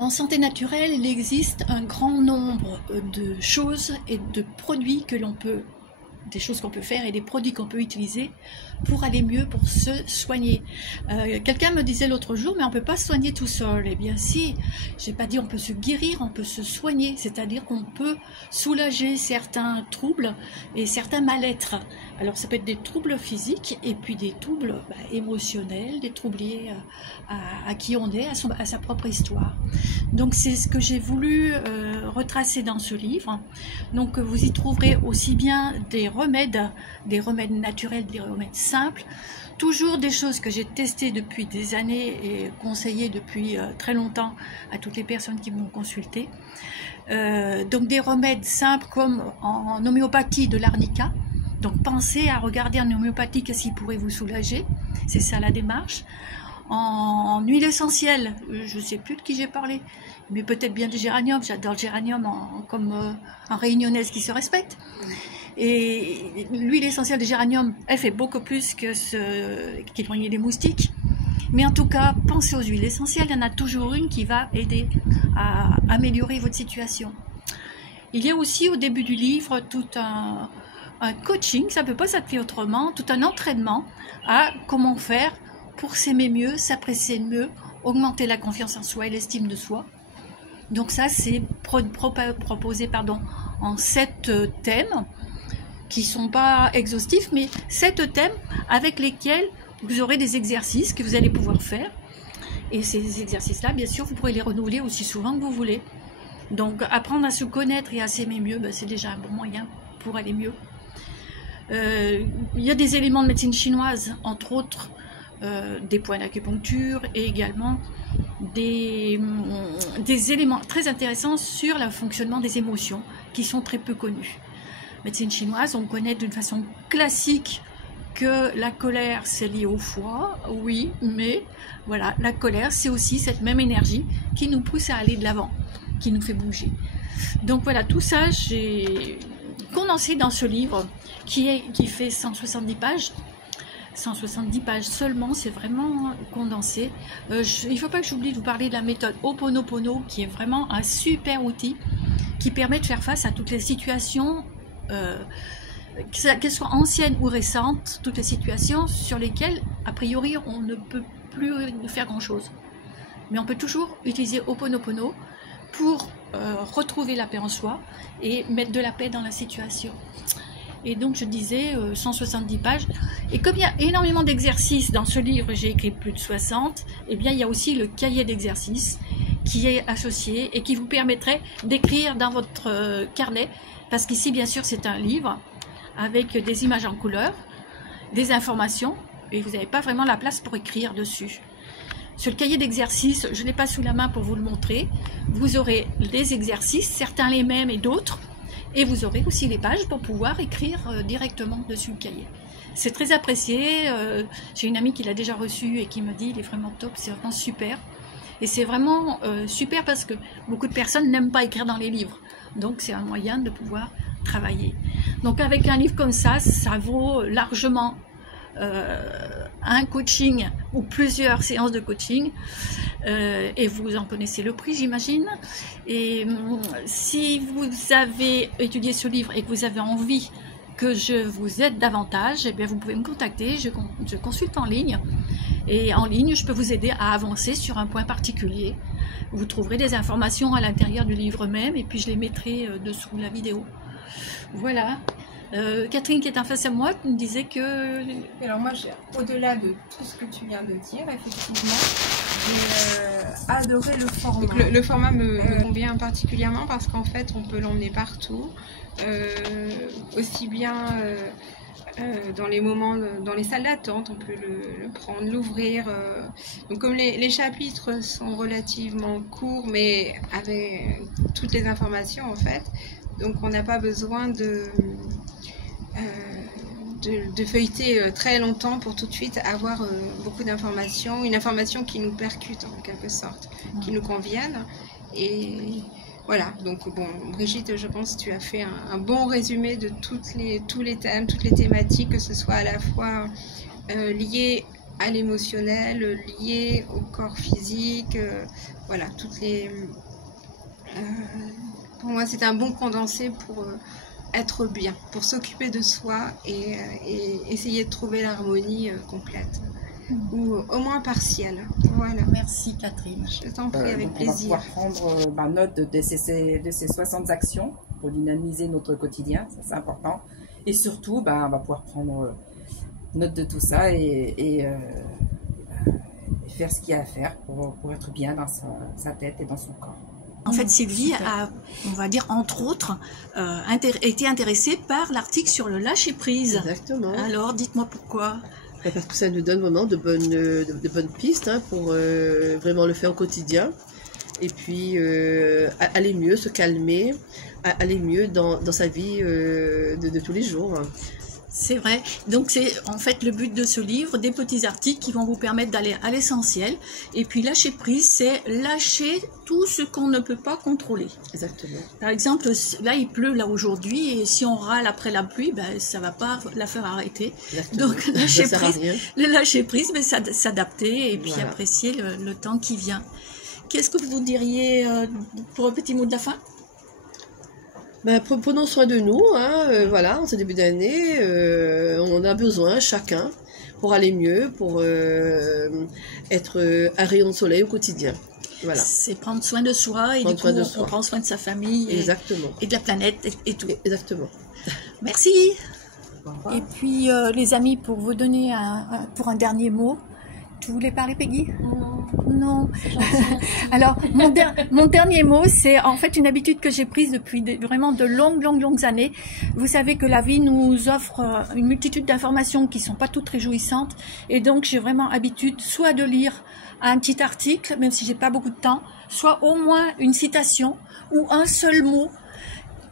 En santé naturelle, il existe un grand nombre de choses et de produits que l'on peut, des choses qu'on peut faire et des produits qu'on peut utiliser pour aller mieux, pour se soigner. Quelqu'un me disait l'autre jour, mais on ne peut pas se soigner tout seul. Eh bien si, je n'ai pas dit on peut se guérir, on peut se soigner, c'est-à-dire qu'on peut soulager certains troubles et certains mal-être. Alors ça peut être des troubles physiques et puis des troubles émotionnels, des troubles liés à qui on est, à sa propre histoire. Donc c'est ce que j'ai voulu retracer dans ce livre. Donc vous y trouverez aussi bien des remèdes naturels, des remèdes simples, toujours des choses que j'ai testées depuis des années et conseillées depuis très longtemps à toutes les personnes qui m'ont consulté. Donc des remèdes simples comme en homéopathie de l'arnica. Donc pensez à regarder en homéopathie qu'est-ce qui pourrait vous soulager, c'est ça la démarche. En huile essentielle, je ne sais plus de qui j'ai parlé, mais peut-être bien du géranium, j'adore le géranium comme en réunionnaise qui se respecte. Et l'huile essentielle de géranium, elle fait beaucoup plus qu'éloigner les moustiques. Mais en tout cas, pensez aux huiles essentielles, il y en a toujours une qui va aider à améliorer votre situation. Il y a aussi au début du livre tout un coaching, ça ne peut pas s'appeler autrement, tout un entraînement à comment faire pour s'aimer mieux, s'apprécier mieux, augmenter la confiance en soi et l'estime de soi. Donc ça, c'est proposé en 7 thèmes qui ne sont pas exhaustifs, mais 7 thèmes avec lesquels vous aurez des exercices que vous allez pouvoir faire. Et ces exercices-là, bien sûr, vous pourrez les renouveler aussi souvent que vous voulez. Donc apprendre à se connaître et à s'aimer mieux, c'est déjà un bon moyen pour aller mieux. Il y a des éléments de médecine chinoise, entre autres des points d'acupuncture et également des éléments très intéressants sur le fonctionnement des émotions qui sont très peu connus. Médecine chinoise, on connaît d'une façon classique que la colère c'est lié au foie, oui, mais voilà, la colère c'est aussi cette même énergie qui nous pousse à aller de l'avant, qui nous fait bouger. Donc voilà, tout ça j'ai condensé dans ce livre qui fait 170 pages. 170 pages seulement, c'est vraiment condensé. Il ne faut pas que j'oublie de vous parler de la méthode Ho'oponopono, qui est vraiment un super outil qui permet de faire face à toutes les situations, qu'elles soient anciennes ou récentes, toutes les situations sur lesquelles, a priori, on ne peut plus faire grand-chose. Mais on peut toujours utiliser Ho'oponopono pour retrouver la paix en soi et mettre de la paix dans la situation. Et donc je disais 170 pages. Et comme il y a énormément d'exercices dans ce livre, j'ai écrit plus de 60, et bien il y a aussi le cahier d'exercices qui est associé et qui vous permettrait d'écrire dans votre carnet, parce qu'ici bien sûr c'est un livre avec des images en couleur, des informations, et vous n'avez pas vraiment la place pour écrire dessus. Sur le cahier d'exercices, je ne l'ai pas sous la main pour vous le montrer, vous aurez les exercices, certains les mêmes et d'autres, et vous aurez aussi les pages pour pouvoir écrire directement dessus le cahier. C'est très apprécié, j'ai une amie qui l'a déjà reçu et qui me dit il est vraiment top, c'est vraiment super. Et c'est vraiment super parce que beaucoup de personnes n'aiment pas écrire dans les livres. Donc c'est un moyen de pouvoir travailler. Donc avec un livre comme ça vaut largement un coaching ou plusieurs séances de coaching. Et vous en connaissez le prix, j'imagine. Et si vous avez étudié ce livre et que vous avez envie que je vous aide davantage, eh bien vous pouvez me contacter, je consulte en ligne. Et en ligne, je peux vous aider à avancer sur un point particulier. Vous trouverez des informations à l'intérieur du livre même, et puis je les mettrai dessous la vidéo. Voilà. Catherine qui est en face à moi me disait que... Alors moi, au-delà de tout ce que tu viens de dire, effectivement, j'ai adoré le format. Donc le format me convient particulièrement parce qu'en fait, on peut l'emmener partout, aussi bien dans les moments, dans les salles d'attente, on peut le prendre, l'ouvrir. Donc comme les chapitres sont relativement courts, mais avec toutes les informations en fait, donc on n'a pas besoin de feuilleter très longtemps pour tout de suite avoir beaucoup d'informations, une information qui nous percute en quelque sorte, qui nous convienne. Et voilà, donc bon, Brigitte, je pense que tu as fait un bon résumé de tous les thèmes, toutes les thématiques, que ce soit à la fois liées à l'émotionnel, lié au corps physique, voilà, toutes les... pour moi, c'est un bon condensé pour être bien, pour s'occuper de soi et essayer de trouver l'harmonie complète. Ou au moins partielle. Voilà. Merci Catherine. Je t'en prie, avec plaisir. On va pouvoir prendre note de ces 60 actions pour dynamiser notre quotidien, ça c'est important. Et surtout, on va pouvoir prendre note de tout ça et faire ce qu'il y a à faire pour être bien dans sa tête et dans son corps. En fait, Sylvie a, on va dire, entre autres, été intéressée par l'article sur le lâcher-prise. Exactement. Alors, dites-moi pourquoi. Parce que ça nous donne vraiment de bonnes pistes pour vraiment le faire au quotidien. Et puis, aller mieux, se calmer, aller mieux dans sa vie de tous les jours. C'est vrai. Donc c'est en fait le but de ce livre, des petits articles qui vont vous permettre d'aller à l'essentiel. Et puis lâcher prise, c'est lâcher tout ce qu'on ne peut pas contrôler. Exactement. Par exemple, là il pleut là aujourd'hui et si on râle après la pluie, ça va pas la faire arrêter. Exactement. Donc le lâcher prise, s'adapter et puis apprécier le temps qui vient. Qu'est-ce que vous diriez pour un petit mot de la fin? Prenons soin de nous, voilà, en ce début d'année, on a besoin, chacun, pour aller mieux, pour être un rayon de soleil au quotidien. Voilà. C'est prendre soin de soi et prendre du coup on prend soin de sa famille et de la planète et tout. Exactement. Merci. Et puis les amis, pour vous donner pour un dernier mot, tu voulais parler, Peggy? Non. Alors, mon dernier mot, c'est en fait une habitude que j'ai prise depuis vraiment de longues années. Vous savez que la vie nous offre une multitude d'informations qui sont pas toutes réjouissantes. Et donc, j'ai vraiment habitude soit de lire un petit article, même si j'ai pas beaucoup de temps, soit au moins une citation ou un seul mot,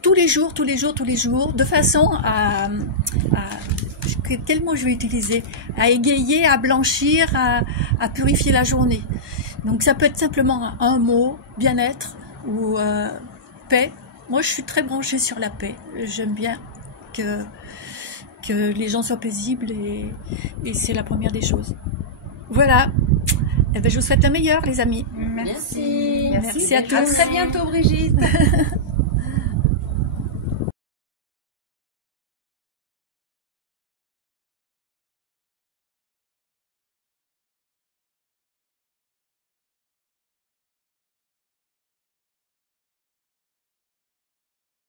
tous les jours, de façon à quel mot je vais utiliser, à égayer, à blanchir, à purifier la journée. Donc ça peut être simplement un mot, bien-être ou paix. Moi je suis très branchée sur la paix. J'aime bien que les gens soient paisibles et c'est la première des choses. Voilà. Je vous souhaite le meilleur les amis. Merci. Merci à tous. À très bientôt Brigitte.